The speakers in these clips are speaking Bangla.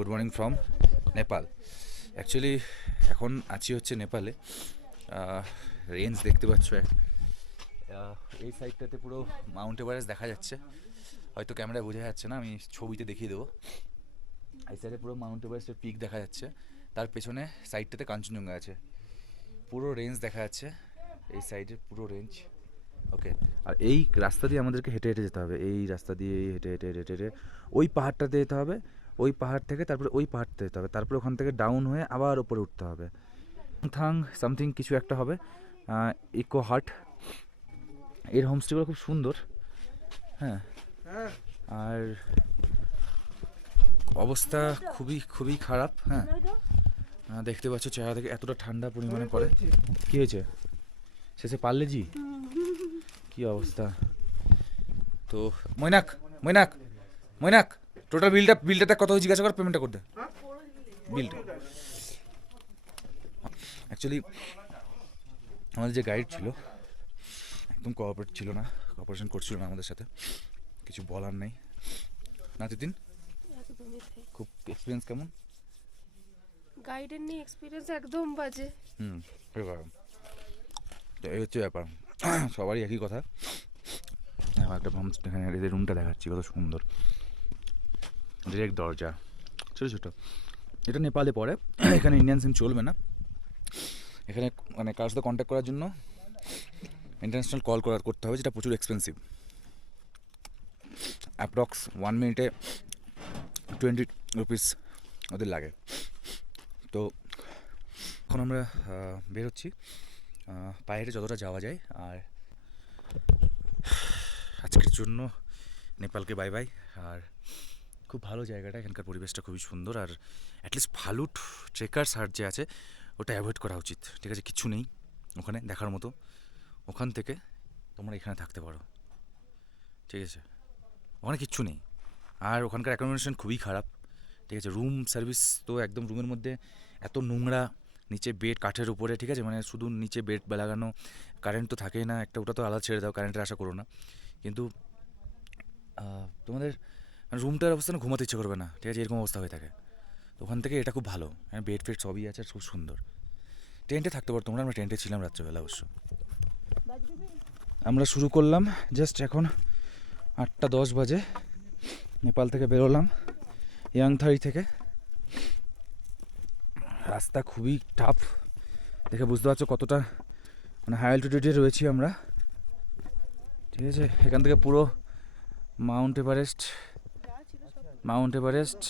Good morning from Nepal. Actually এখন আছি হচ্ছে নেপালে। রেঞ্জ দেখতে পাচ্ছ, এই সাইডটাতে পুরো মাউন্ট এভারেস্ট দেখা যাচ্ছে। হয়তো ক্যামেরায় বোঝা যাচ্ছে না, আমি ছবিতে দেখিয়ে দেবো। এই সাইডে পুরো মাউন্ট এভারেস্টের পিক দেখা যাচ্ছে, তার পেছনে সাইডটাতে কাঞ্চনজঙ্ঘা আছে। পুরো রেঞ্জ দেখা যাচ্ছে এই সাইডের পুরো রেঞ্জ। ওকে, আর এই রাস্তা দিয়ে আমাদেরকে হেঁটে হেঁটে যেতে হবে, এই রাস্তা দিয়ে হেঁটে হেঁটে হেঁটে হেঁটে ওই পাহাড়টাতে যেতে হবে। ওই পাহাড় থেকে তারপরে ওই পাহাড়তে যেতে হবে, তারপরে ওখান থেকে ডাউন হয়ে আবার ওপরে উঠতে হবে। থাং সামথিং কিছু একটা হবে, ইকো হাট। এর হোমস্টেগুলো খুব সুন্দর। হ্যাঁ, আর অবস্থা খুবই খুবই খারাপ। হ্যাঁ, দেখতে পাচ্ছ চেহারা থেকে এতটা ঠান্ডা পরিমাণে পড়ে। কী হয়েছে শেষে পারলে জি? কী অবস্থা। তো মৈনাক মৈনাক মৈনাক টোটাল বিলটা কত জিজ্ঞাসা কর, পেমেন্টটা করতে বিলটা। অ্যাকচুয়ালি আমাদের যে গাইড ছিল একদম কোঅপারেট ছিল না, কোঅপারেশন করছিল না আমাদের সাথে। কিছু বলার নেই না। তিতিন, খুব এক্সপিরিয়েন্স কেমন? গাইডের নিয়ে এক্সপিরিয়েন্স একদম বাজে। তো এই হচ্ছে ব্যাপার, সবারই একই কথা। একটা এখানে এদের রুমটা দেখাচ্ছি, কত সুন্দর। ডিরেক্ট দরজা, ছোটো ছোটো। এটা নেপালে পড়ে, এখানে ইন্ডিয়ান সিম চলবে না। এখানে মানে কারোর সাথে কন্ট্যাক্ট করার জন্য ইন্টারন্যাশনাল কল করতে হবে, যেটা প্রচুর এক্সপেন্সিভ। অ্যাপ্রক্স 1 মিনিটে 20 রুপিস ওদের লাগে। তো এখন আমরা বেরোচ্ছি পায়ে হেঁটে যতটা যাওয়া যায়। আর আজকের জন্য নেপালকে বাই বাই। আর খুব ভালো জায়গাটা, এখানকার পরিবেশটা খুবই সুন্দর। আর অ্যাটলিস্ট ফালুট ট্রেকার্স হাট যে আছে ওটা অ্যাভয়েড করা উচিত। ঠিক আছে, কিচ্ছু নেই ওখানে দেখার মতো। ওখান থেকে তোমরা এখানে থাকতে পারো, ঠিক আছে? ওখানে কিচ্ছু নেই। আর ওখানকার অ্যাকোমোডেশন খুবই খারাপ, ঠিক আছে? রুম সার্ভিস তো একদম, রুমের মধ্যে এত নোংরা, নিচে বেড কাঠের উপরে, ঠিক আছে? মানে শুধু নিচে বেড লাগানো, কারেন্ট তো থাকেই না একটা, ওটা তো আলাদা ছেড়ে দাও, কারেন্টের আশা করো না। কিন্তু তোমাদের রুমটার অবস্থা না, ঘুমাতে ইচ্ছে করবে না, ঠিক আছে? এরকম অবস্থা হয়ে থাকে। তো ওখান থেকে এটা খুব ভালো, হ্যাঁ, বেড ফেড সবই আছে, খুব সুন্দর। টেন্টে থাকতে পারো তোমরা, আমরা টেন্টে ছিলাম রাত্রেবেলা অবশ্য। আমরা শুরু করলাম জাস্ট এখন 8:10 বাজে। নেপাল থেকে বেরোলাম ইয়াংথাই থেকে। রাস্তা খুবই টাফ, দেখে বুঝতে পারছো কতটা মানে হাই অ্যালটিটিউডে রয়েছি আমরা, ঠিক আছে? এখান থেকে পুরো মাউন্ট এভারেস্ট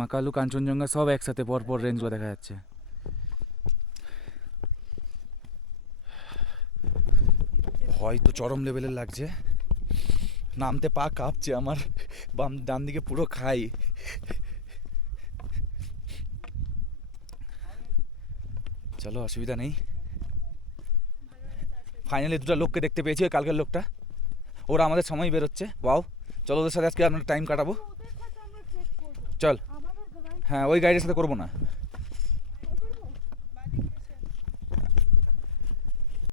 মাকালু, কাঞ্চনজঙ্ঘা সব একসাথে পরপর রেঞ্জগুলো দেখা যাচ্ছে। হয়তো চরম লেভেলের লাগছে, নামতে পা কাঁপছে আমার, ডান দিকে পুরো খাই। চলো, অসুবিধা নেই। ফাইনালি দুটো লোককে দেখতে পেয়েছি, ওই কালকের লোকটা, ওরা আমাদের সময় বেরোচ্ছে। ওয়াও, চলো ওদের সাথে আজকে আমরা টাইম কাটাবো। চল, হ্যাঁ, ওই গাইডের সাথে করবো না।